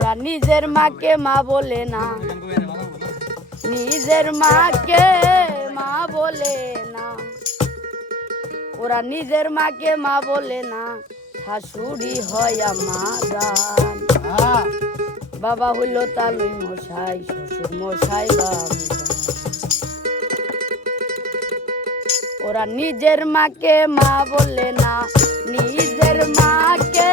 ওরা নিজের মাকে মা বলে না, নিজের মাকে মা বলে না, ওরা নিজের মাকে মা বলে না, শাশুড়ি হয় আমাগান। বাবা হইল তালুই মশাই, শ্বশুর মশাই বাবু। ওরা নিজের মাকে মা বলে না, নিজের মাকে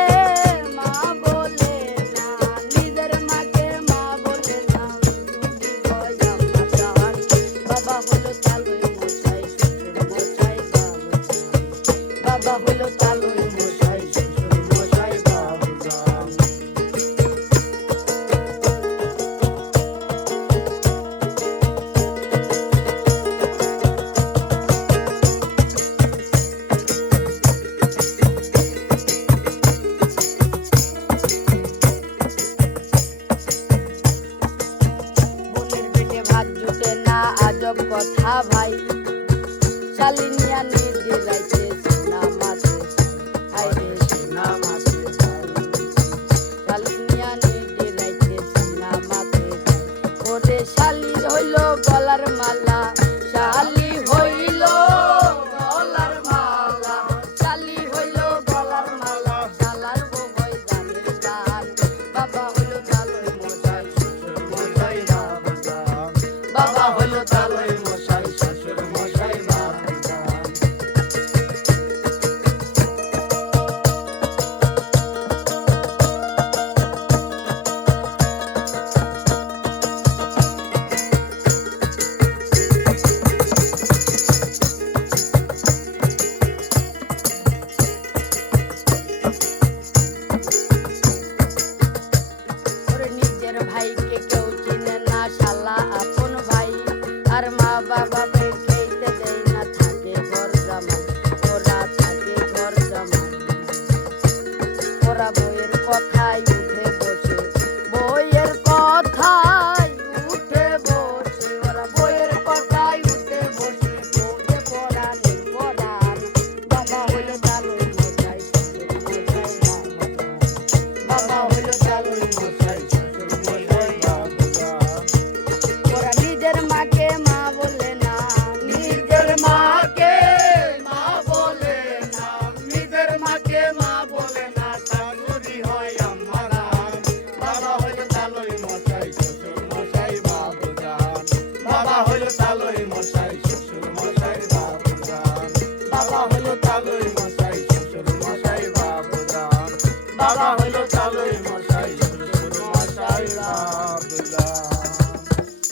মা বলে না, নিজের মাকে মা বলে না, বাবা হলো তালুই মশাই, শ্বশুর মশাই বাবু। বাবা হলো তালুই মশাই, শ্বশুর মশাই বাবু। আজব কথা ভাই, শালিনিয়া নিজে যাইতে সিনা মাছে, হাইরে সিনা মাছে, শালিনিয়া নিজে যাইতে সিনা মাছে। ওরে শালি হইল গলার মালা, শালি হইল গলার মালা, শালি হইল গলার মালা, শালার বউ হয় জানের জান। বাবা হইল তালুই মশাই, শ্বশুর মশাই বাবু। বাবা হইল তালুই মশাই, শ্বশুর মশাই বাবু। নিজের ভাইকে কেউ চিনে না, শালা আপন ভাই। আর মা বাবা খেতে দেয় না, থাকে ঘর জামাই, ওরা থাকে ঘর জামাই। ওরা বইয়ের কথায়